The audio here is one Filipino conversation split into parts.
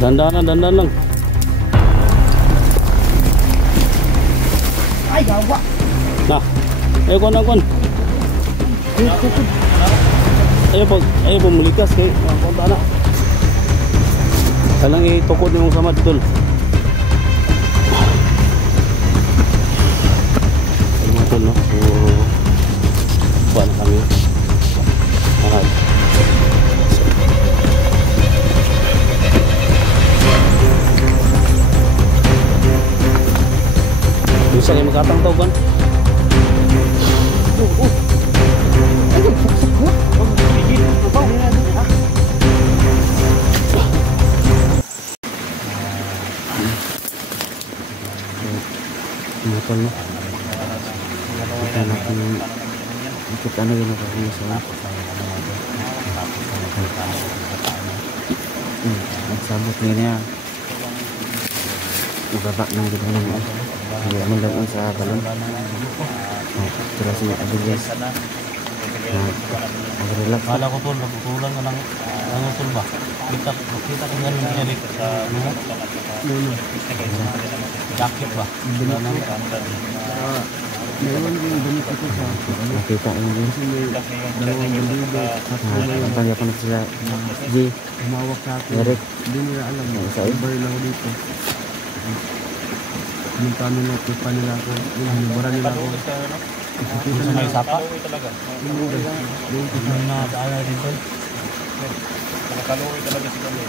Dandan lang. Ay, gawa. Nah, kon. Ayo po mulikas kay konta na. Talang itukod nimong sama dito. Ano to no? So, kuha na kami. Ahad. Bisa kayo magkatang tao, Ban? Ayun, saksak ko. Bigil. Abaw. Motor no? Kita natin ikut ano yun ako sa nagsabot niya magabak ng gano'n hindi naman lang sa balon terus niya abilis mag-relax kala ko tol, nabutulan ka ng ano tol ba? Kita ka nga nangyari sa jacket ba? Meron yung ganit ito sa nakita ko din dalawang balibo. ang pagyapan natin sila G Umawak sa akin. Eric Hindi nila alam. Sa Ibar lang ako dito. Anong paano na pipa nila ako. Hinubara nila ako. Sa may sapa? Yung na daya din tol. Nakakaluwi talaga si kami.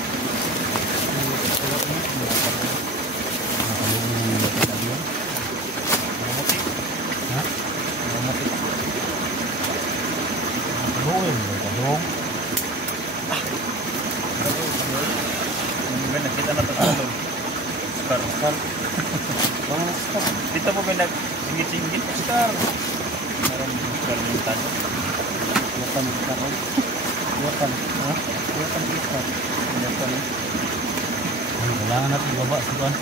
Nakita na ito sa loob. Scar. Dito mo ba nag-singit-singit? Scar. Meron yung scar yung tayo. Yapan scar. Yapan. Ha? Yapan scar. Yapan. Kailangan natin baba si Juan.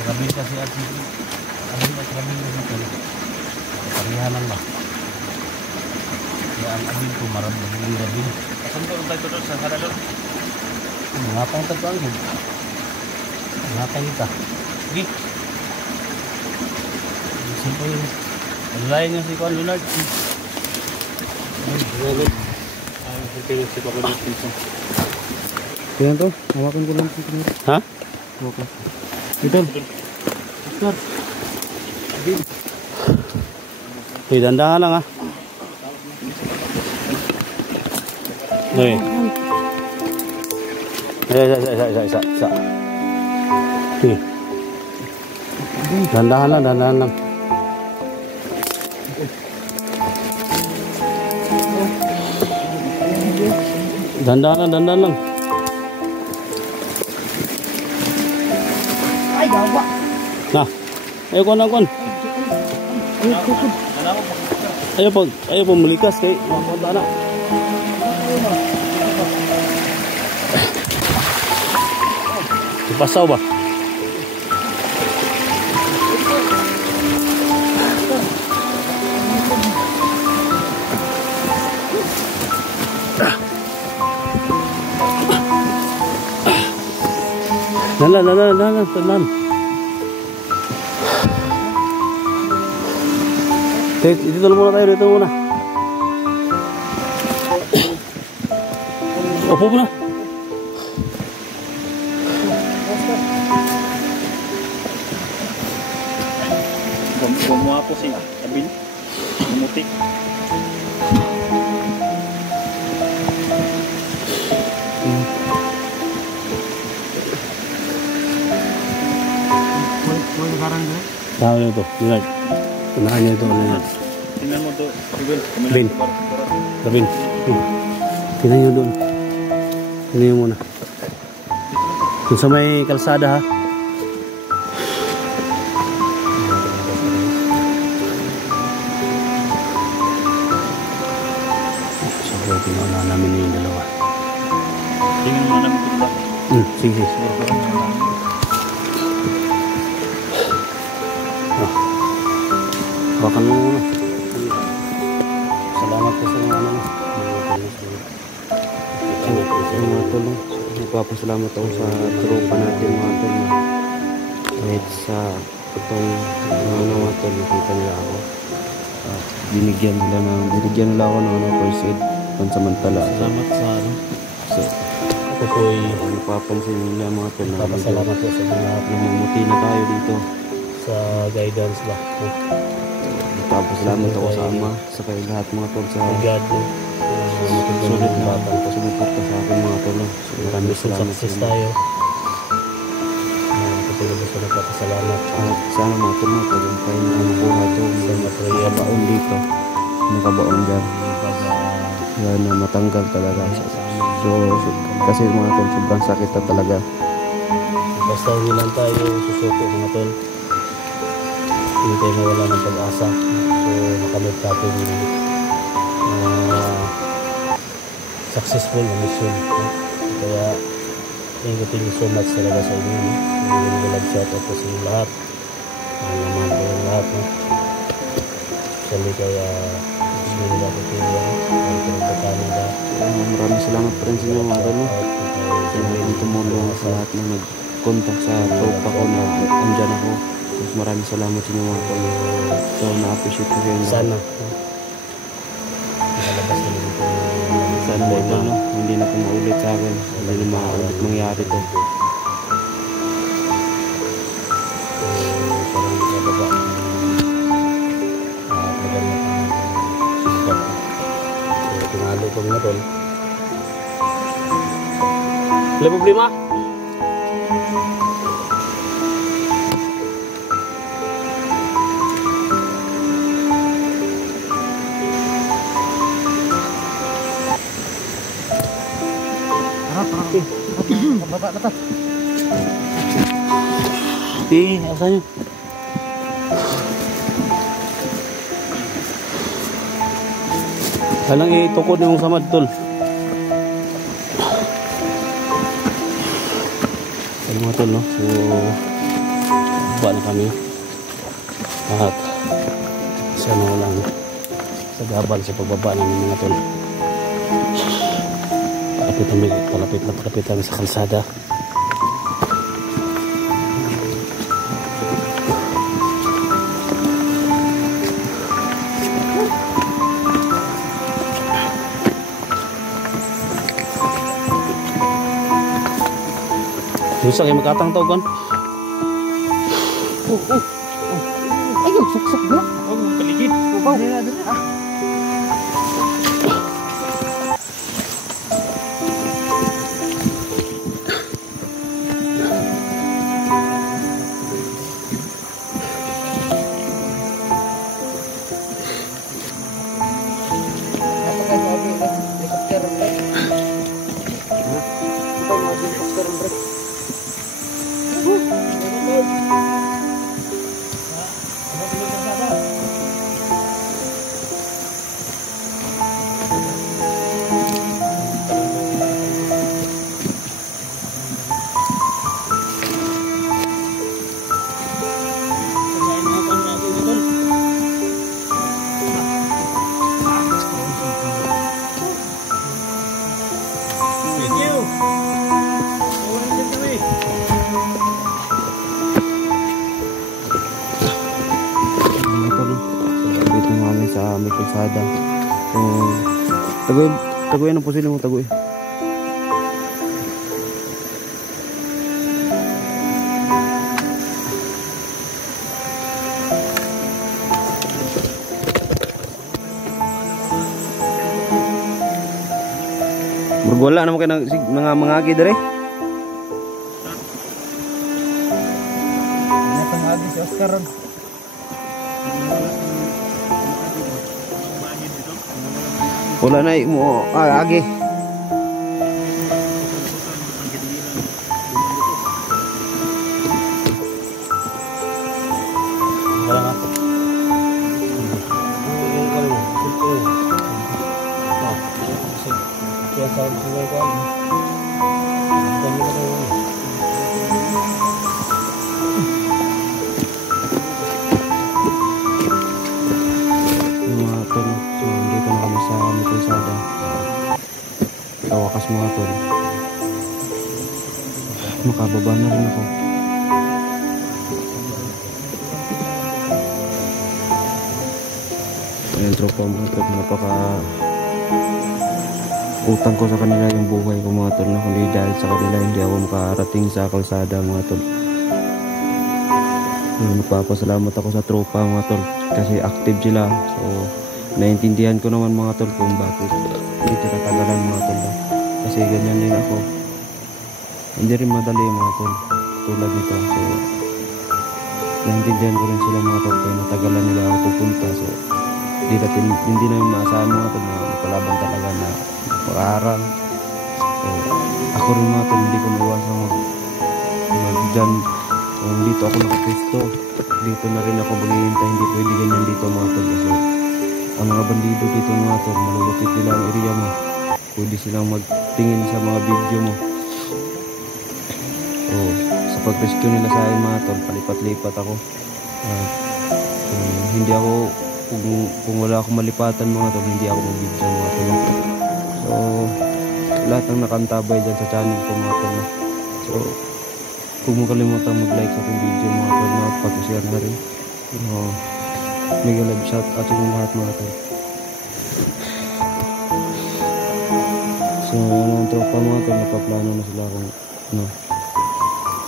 Rabin kasi at si Rabin kasi tol. Parihan lang ba? Kaya ang abin ko maraming hindi Rabin. Saan ko tayo doon sa halalot? Ngapang tagpangin. Ngapang kita. Sige. Siyempre yun. Alalayan niyo si Juan Leonard. Si Papa Dutton. kaya to hawakan ko lang ito Ha? hawakan ito Scar. dandahan lang ha Okay. Isa. Dandahan lang. Dandahan lang. Ay, gawa. Nah, ayo kon. Ayo po mulikas kay konta na. Pasaw ba? Tanan. Dito muna tayo, dito muna. Opo muna. Gumawa po siya. Sabi niya. Umutik. Kuya karang dito. Tao nyo ito. Unahan nyo ito. Tingnan mo to. Bin. Rabin. Tingnan nyo doon. Tingnan nyo muna. Doon sa may kalsada ha. So, pinuunahan namin yung dalawa. Tingnan mo namin ito lang. Sige. Bakan mo muna. Salamat po sa mga ano. Yung mga tol, no? Nagpapasalamat ako sa tropa natin mga tol. No? Kahit sa itong mga tol, nakita nila ako. Binigyan nila ako ng first aid pansamantala. Salamat sa ano. So, Ako po'y napapansin nila mga tol na papasalamat po sa mga lahat namumuti na tayo dito. sa guidance ba. Nagpapasalamat ako sa ama, sa kayo lahat mga tol sa God no. sulit na sumuporta sa akin mga tol. No? So, maraming Mission salamat sa success inyo. tayo. Kapag gusto na papasalamat. At sana mga tol, no, tagumpay na makuha ito. Sa material. Nakabaon dito. Nakabaon dyan. Yan na matanggal talaga. So, kasi mga tol, sobrang sakit na talaga. Basta hindi lang tayo susuko mga tol. Hindi tayo mawala ng pag-asa. So makamit natin successful na mission. Kaya thank you so much talaga sa inyo. Nag shout out po sa inyo lahat. Naman po yung lahat. Actually kaya bismillah po sa Canada. Maraming salamat pa rin sa inyo mga tol. No? Yung tumulong sa lahat na nag-contact sa tropa ko na andyan ako. Tapos maraming salamat sa inyo mga tol. So na-appreciate ko kayo. Sana nakalabas na dito. Sana mga tol, no? Hindi na ito maulit sa akin. Hindi na maulit mangyari ito. Parang nakababa maganda sugat. So tinalo ko mga tol. Wala problema? Baba na to. Asan yun? Halang itukod na yung samad tol. Alam mga tol no? So baba na kami. At sana walang sagabal sa pagbaba namin mga tol. Palapit kami sa kalsada. Gusto kayo magkatang tawag kon? Ayun, saksak ba? Oh, paligid. Babaw. Ah. Dito na kami sa may kalsada. So, taguin ang pusilin mo, taguin. Wala naman kayo ng mga agi dere. Natang agi si Oscar ron. Wala na mo agi. Mga tol, so dito na kami sa may kalsada. Sa wakas mga tol. makababa na rin ako. Ayun, tropa mga tol, napaka utang ko sa kanila yung buhay ko mga tol, na kundi dahil sa kanila hindi ako makarating sa kalsada mga tol. Nagpapasalamat ako sa tropa mga tol kasi active sila, so naintindihan ko naman mga tol kung bakit dito natagalan mga tol, kasi ganyan din ako, hindi rin madali mga tol tulad nito. So naintindihan ko rin sila mga tol kaya natagalan nila ako pupunta. So hindi namin maasahan mga tol na palaban talaga na makaharang. So ako rin mga tol, hindi ko maiwasan mag dyan. Kung dito ako nakapisto, dito na rin ako maghihintay. Hindi pwede ganyan dito mga tol, kasi ang mga bandido dito mga tol, malulupit nila ang area mo. Pwede silang magtingin sa mga video mo. So sa pag-rescue nila sa akin mga tol, palipat-lipat ako. Hindi ako, kung wala akong malipatan mga tol, hindi ako mag-video mga tol. So lahat ng nakantabay dyan sa channel ko mga tol. So huwag mo kalimutan mag-like sa aking video mga tol, at pag-share na rin. Mega love shout out sa lahat mga tol. So ang tropa mga tol, napaplano na sila kung ano.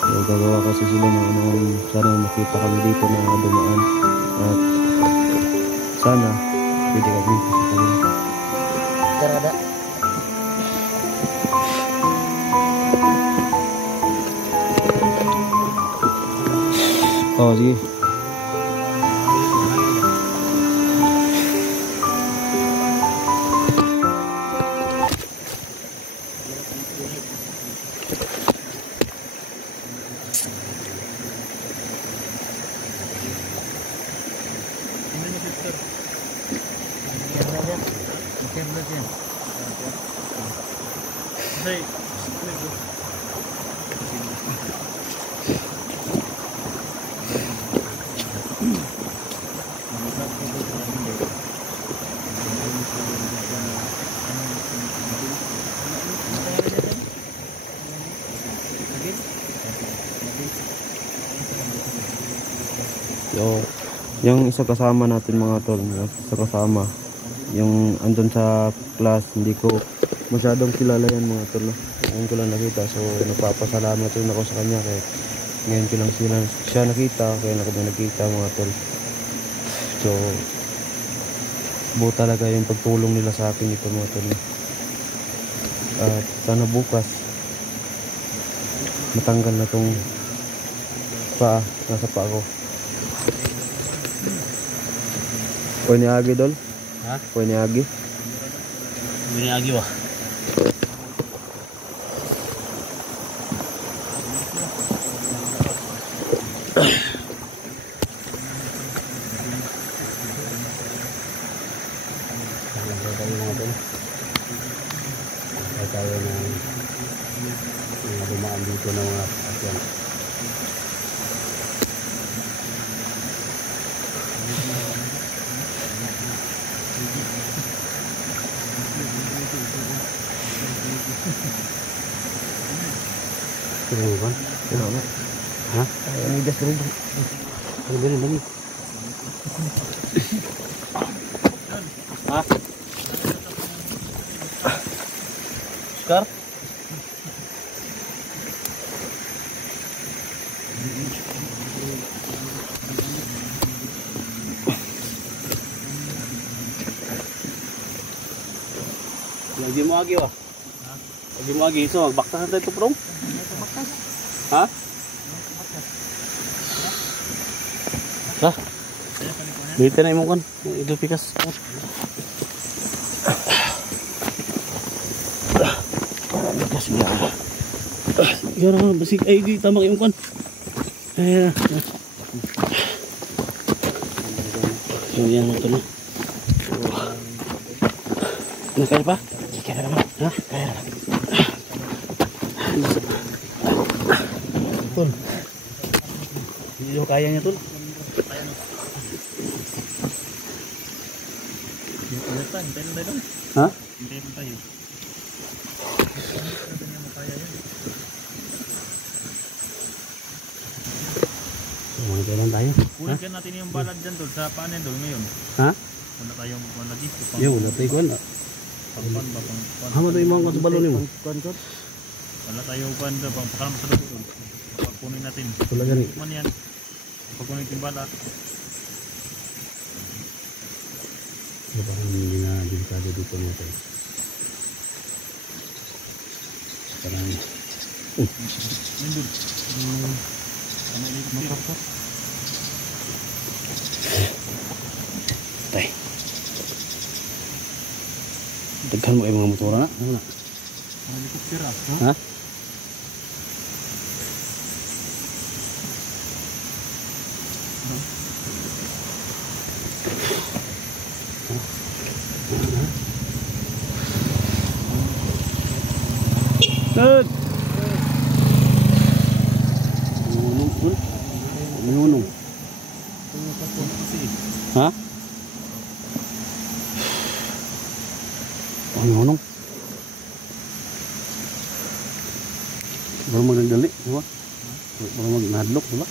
So gagawa kasi sila ng sana makita kami dito na dumaan, at sana pwede kami sa kanila. Karada. Oh, sige. Yung isa kasama natin mga tol, isa kasama yung andun sa class, hindi ko masyadong kilala yan mga tol, ngayon ko lang nakita. So napapasalamat rin ako sa kanya, kaya ngayon ko lang siya nakita, kaya na kami nakita mga tol. So buo talaga yung pagtulong nila sa akin ito mga tol, at sana bukas matanggal na tong paa, nasa paa ko. Pwede ni Agi dol? Ha? Pwede ni Agi? Ini lagi wah. Tayo ng mga dumaan dito ng mga asyan. Kira kan? Kira apa? Hah? Ini gas dulu. Balik. Hah? Oscar? Lagi mo lagi wah. Lagi mo lagi, so magbaktas na tayo ito prong? Ha? Ha? Dito na yung kan. Ito pikas. Pikas niya ako. Yan naman, basig. Ay, di tama yung kan. Ayan. So, yan ito na. Kaya pa? Kaya na naman. Ha? Kaya na. Tol. Hindi ko kaya niya, tol. Ha? Doon tayo. Kunin ka natin yung balad dyan doon sa panin doon ngayon. Ha? Wala tayong lagi. Yo, wala tayo kuan. Pangpan ba pang Hama tayo mga kuan sa balon nimo. Kuan. wala tayong pan doon pang pakalam sa doon. Pagkunin natin. Wala gani. Man yan. Pagkunin yung bala. Baka hindi na delikado dito mga tayo. Parang Nindun. Ano yung motor? tay. Daghan mo ay mga motora na. Ano na? Ang helicopter ah. Ha? Tut. Nunung. Ha? Nunung. Baru magdali, diba? Baru magnadlok, diba?